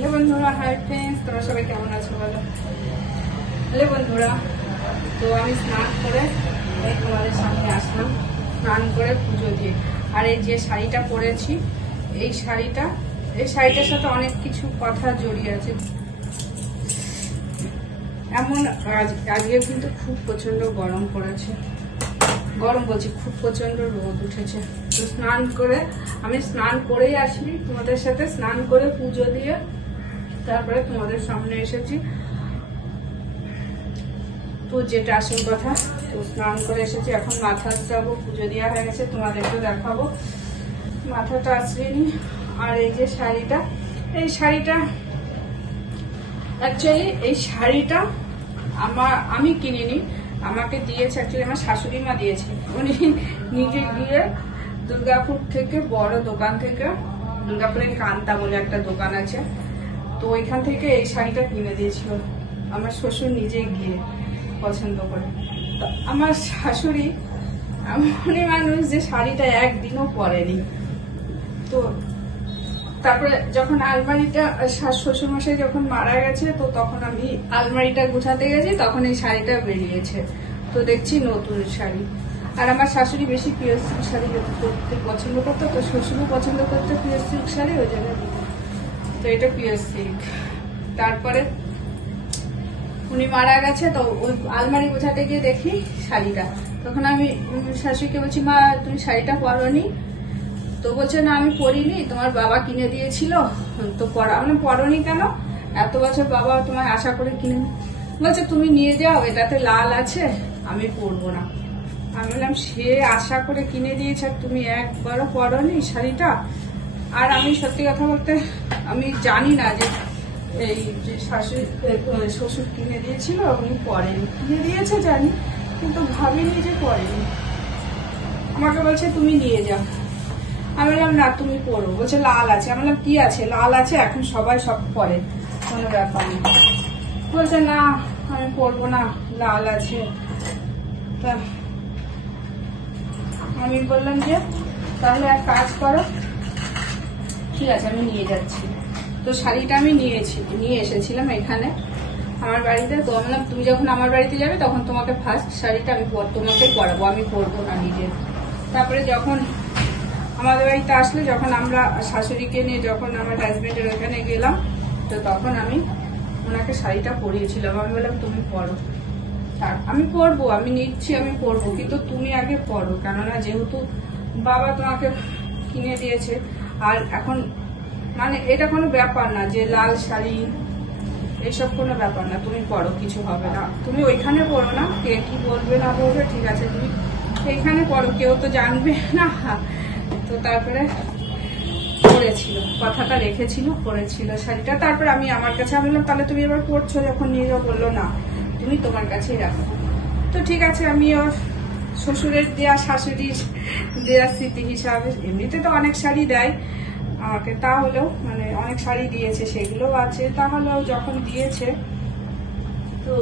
Hello বন্ধুরা, hi friends, তোমরা সবাই কেমন আছো বলো। হ্যালো বন্ধুরা, তো আমি স্নান করে তোমাদের সামনে আসলাম, স্নান করে পুজো দিয়ে। আর এই যে শাড়িটা পরেছি, এই শাড়িটার সাথে অনেক কিছু কথা জড়িয়ে আছে। এমন আজকে কিন্তু খুব প্রচন্ড গরম পড়েছে, গরম বলছি, খুব প্রচন্ড রোদ উঠেছে। তো আমি স্নান করেই আসি তোমাদের সাথে, স্নান করে পুজো দিয়ে তারপরে তোমাদের সামনে এসেছি। তো যেটা আসল কথা, তো স্নান করে এসেছি, এখন মাথা যাবো, পুজো দেওয়া হয়ে গেছে, তোমাদেরকে দেখাবো। মাথাটা আঁচড়িনি। আর এই যে শাড়িটা অ্যাকচুয়ালি এই শাড়িটা আমি কিনিনি, আমাকে দিয়েছে, অ্যাকচুয়ালি আমার শাশুড়ি মা দিয়েছে। উনি নিজে গিয়ে দুর্গাপুর থেকে, বড় দোকান থেকে, দুর্গাপুরে কান্তা বলে একটা দোকান আছে, তো ওইখান থেকে এই শাড়িটা কিনে দিয়েছিল আমার শ্বশুর নিজে গিয়ে পছন্দ করে। তো আমার শাশুড়ি এমনই মানুষ যে শাড়িটা একদিনও পরেনি। তো তারপরে যখন আলমারিটা, শ্বশুরমশাই যখন মারা গেছে, তো তখন আমি আলমারিটা গুছাতে গেছি, তখন এই শাড়িটা বেরিয়েছে। তো দেখছি নতুন শাড়ি। আর আমার শাশুড়ি বেশি পিওর সিল্ক শাড়ি পরতে পছন্দ করতো, তো শ্বশুরও পছন্দ করতো পিওর সিল্ক শাড়ি, ওই জন্য। তো এটা পিওর সিল্ক। তারপরে উনি মারা গেছে, তো ওই আলমারি গোছাতে গিয়ে দেখি শাড়িটা। তখন আমি শাশুড়িকে বলছি, মা তুমি শাড়িটা পরোনি? তো বলছে, না আমি পরিনি, তোমার বাবা কিনে দিয়েছিল, তো পরোনি কেন? এত বছর বাবা তোমায় আশা করে কিনে। বলছে তুমি নিয়ে যাও, এটাতে লাল আছে, আমি পরবো না। আমি বললাম, সে আশা করে কিনে দিয়েছে, তুমি একবারও পরোনি শাড়িটা? আর আমি সত্যি কথা বলতে আমি জানি না যে এই যে শ্বশুর কিনে দিয়েছিল, উনি পরেনি, কিনে দিয়েছে জানি, কিন্তু ভাবিনি যে পরেনি। আমাকে বলছে তুমি নিয়ে যাও। আমি বললাম, না তুমি পরো। বলছে লাল আছে। আমি বললাম, কি আছে? লাল আছে, এখন সবাই সব পরে, কোনো ব্যাপার নেই। বলছে না আমি পরবো না, লাল আছে। তা আমি বললাম যে তাহলে এক কাজ করো, ঠিক আছে আমি নিয়ে যাচ্ছি। তো শাড়িটা আমি নিয়ে এসেছিলাম এখানে আমার বাড়িতে। তো আমি বললাম, তুমি যখন আমার বাড়িতে যাবে তখন তোমাকে ফার্স্ট শাড়িটা আমি তোমাকে পরাবো, আমি পরবো না নিজে। তারপরে যখন আমাদের বাড়িতে আসলে, যখন আমরা শাশুড়িকে নিয়ে যখন আমার হাজবেন্ডের ওখানে গেলাম, তো তখন আমি ওনাকে শাড়িটা পরিয়েছিলাম। আমি বললাম তুমি পরো, আমি পরবো, আমি নিচ্ছি, আমি পরবো, কিন্তু তুমি আগে পরো, কেননা যেহেতু বাবা তোমাকে কিনে দিয়েছে। আর এখন মানে এটা কোনো ব্যাপার না যে লাল শাড়ি, এসব কোনো ব্যাপার না, তুমি পরো, কিছু হবে না। তুমি ওইখানে পরো না, কে কি বলবে না বলবে, ঠিক আছে তুমি এইখানে পরো, কেউ তো জানবে না। তো তারপরে পরেছিল, কথাটা রেখেছিল, পরেছিল শাড়িটা। তারপর আমি আমার কাছে, আমি বললাম তাহলে তুমি এবার পরছো যখন নিয়ে যাও? বললো না তুমি তোমার কাছেই রাখো। তো ঠিক আছে, আমি ওর শ্বশুরের দেয়া, শাশুড়ির দেয়া স্মৃতি হিসাবে, এমনিতে তো অনেক শাড়ি দেয় আমাকে, তাহলেও মানে অনেক শাড়ি দিয়েছে, সেগুলোও আছে, তাহলেও যখন দিয়েছে তো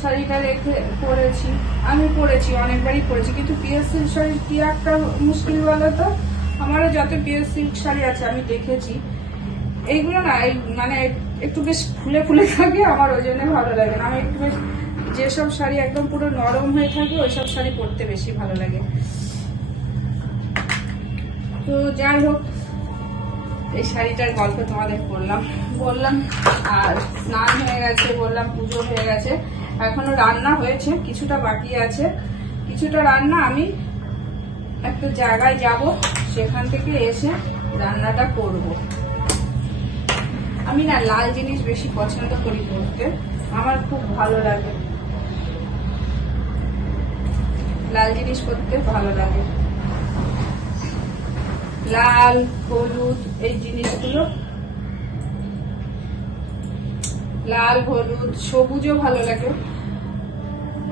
শাড়িটা রেখে পরেছি। আমি পরেছি, অনেকবারই পরেছি, কিন্তু পিওর সিল্ক শাড়ির কি একটা মুশকিল বলো তো, আমারও যত পিওর সিল্ক শাড়ি আছে আমি দেখেছি, এইগুলো না মানে একটু বেশ ফুলে ফুলে থাকে, আমার ওই জন্য ভালো লাগে না। আমি একটু বেশ যেসব শাড়ি একদম পুরো নরম হয়ে থাকে, ওইসব শাড়ি পরতে বেশি ভালো লাগে। তো যাই হোক, এই শাড়িটার গল্প তোমাদের বললাম। আর স্নান হয়ে গেছে, বললাম পুজো হয়ে গেছে, এখনো রান্না হয়েছে, কিছুটা বাকি আছে। কিছুটা রান্না আমি একটা জায়গায় যাব, সেখান থেকে এসে রান্নাটা করব। আমি না লাল জিনিস বেশি পছন্দ করি করতে, আমার খুব ভালো লাগে, লাল জিনিস করতে ভালো লাগে। লাল, হলুদ, এই জিনিসগুলো, লাল, হলুদ, সবুজও ভালো লাগে,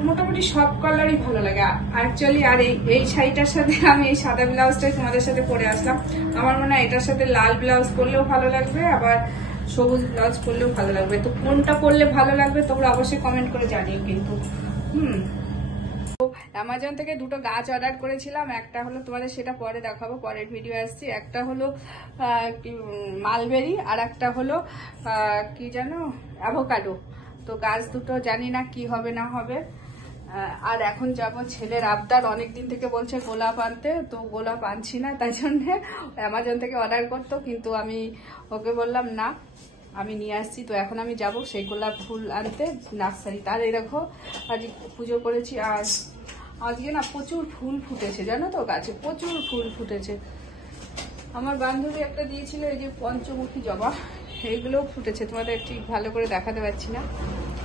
মোটামুটি সব কালারই ভালো লাগে অ্যাকচুয়ালি। আর এই শাড়িটার সাথে আমি এই সাদা ব্লাউজটাই তোমাদের সাথে পরে আসলাম। আমার মনে হয় এটার সাথে লাল ব্লাউজ পরলেও ভালো লাগবে, আবার সবুজ ব্লাউজ পরলেও ভালো লাগবে। তো কোনটা পরলে ভালো লাগবে তোমরা অবশ্যই কমেন্ট করে জানিও কিন্তু। তো অ্যামাজন থেকে দুটো গাছ অর্ডার করেছিলাম, একটা হলো তোমাদের সেটা পরে দেখাবো, পরের ভিডিও আসছি। একটা হলো মালবেরি আর একটা হলো কি জানো অ্যাভোকাডো। তো গাছ দুটো জানি না কি হবে না হবে। আর এখন যাব ছেলের আবদার, অনেকদিন থেকে বলছে গোলাপ আনতে, তো গোলাপ আনছি না, তাই জন্যে অ্যামাজন থেকে অর্ডার করতো, কিন্তু আমি ওকে বললাম না আমি নিয়ে আসছি। তো এখন আমি যাব সেই গোলাপ ফুল আনতে নার্সারি। তার এই দেখো আজ পুজো করেছি, আর আজকে না প্রচুর ফুল ফুটেছে জানো তো, গাছে প্রচুর ফুল ফুটেছে। আমার বান্ধবী একটা দিয়েছিল এই যে পঞ্চমুখী জবা, এইগুলোও ফুটেছে, তোমাদের ঠিক ভালো করে দেখাতে পারছি না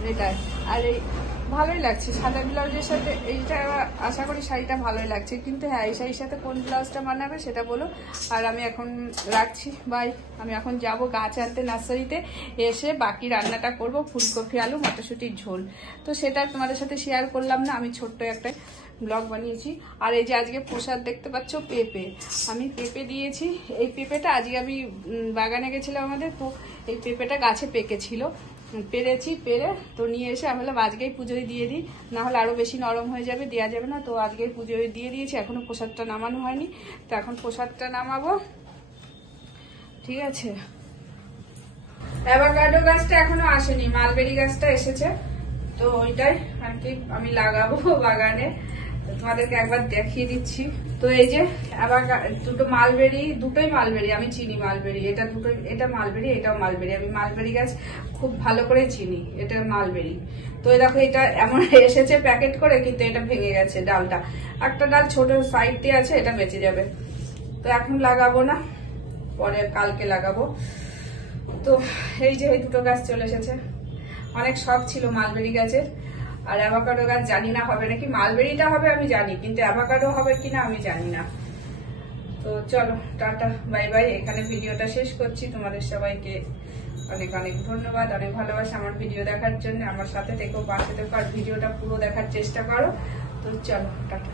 এটাই। আর এই ভালোই লাগছে সাদা ব্লাউজের সাথে এইটা, আশা করি শাড়িটা ভালোই লাগছে, কিন্তু হ্যাঁ এই শাড়ির সাথে কোন ব্লাউজটা মানাবে সেটা বলো। আর আমি এখন রাখছি, বাই। আমি এখন যাব গাছ আনতে নার্সারিতে, এসে বাকি রান্নাটা করব, ফুলকপি আলু মটরশুঁটির ঝোল। তো সেটা তোমাদের সাথে শেয়ার করলাম না, আমি ছোট্ট একটা ব্লগ বানিয়েছি। আর এই যে আজকে প্রসাদ দেখতে পাচ্ছ পেঁপে, আমি পেঁপে দিয়েছি। এই পেঁপেটা আজকে আমি বাগানে গেছিলাম আমাদের, তো এই পেঁপেটা গাছে পেকেছিল, পেরেছি, পেরে তো নিয়ে এসে আমি বললাম আজকেই পুজোয় দিয়ে দিই, না হলে আরো বেশি নরম হয়ে যাবে, দেওয়া যাবে না। তো আজকেই পুজোয় দিয়ে দিয়েছি, এখনো প্রসাদটা নামানো হয়নি, তো এখন প্রসাদটা নামাবো, ঠিক আছে। অ্যাভোকাডো গাছটা এখনো আসেনি, মালবেরি গাছটা এসেছে, তো ওইটাই আর কি আমি লাগাবো বাগানে, তোমাদেরকে একবার দেখিয়ে দিচ্ছি। তো এই যে দুটো মালবেরি, দুটোই মালবেরি, আমি চিনি মালবেরি, এটা দুটোই, এটা মালবেরি এটাও মালবেরি, আমি মালবেরি গাছ খুব ভালো করে চিনি, এটা মালবেরি। তো এই দেখো এটা এমন এসেছে প্যাকেট করে, কিন্তু এটা ভেঙে গেছে ডালটা, একটা ডাল ছোট সাইড দিয়ে আছে, এটা বেঁচে যাবে। তো এখন লাগাবো না, পরে কালকে লাগাবো। তো এই যে এই দুটো গাছ চলে এসেছে, অনেক শখ ছিল মালবেরি গাছের। আর অ্যাভোকাডো গাছ জানি না হবে নাকি, মালবেরিটা হবে আমি জানি, কিন্তু অ্যাভোকাডো হবে কিনা আমি জানি না। তো চলো টাটা বাই বাই, এখানে ভিডিওটা শেষ করছি। তোমাদের সবাইকে অনেক অনেক ধন্যবাদ, অনেক ভালোবাসা আমার ভিডিও দেখার জন্য। আমার সাথে থেকো, পাশে থেকো, আর ভিডিওটা পুরো দেখার চেষ্টা করো। তো চলো টাটা।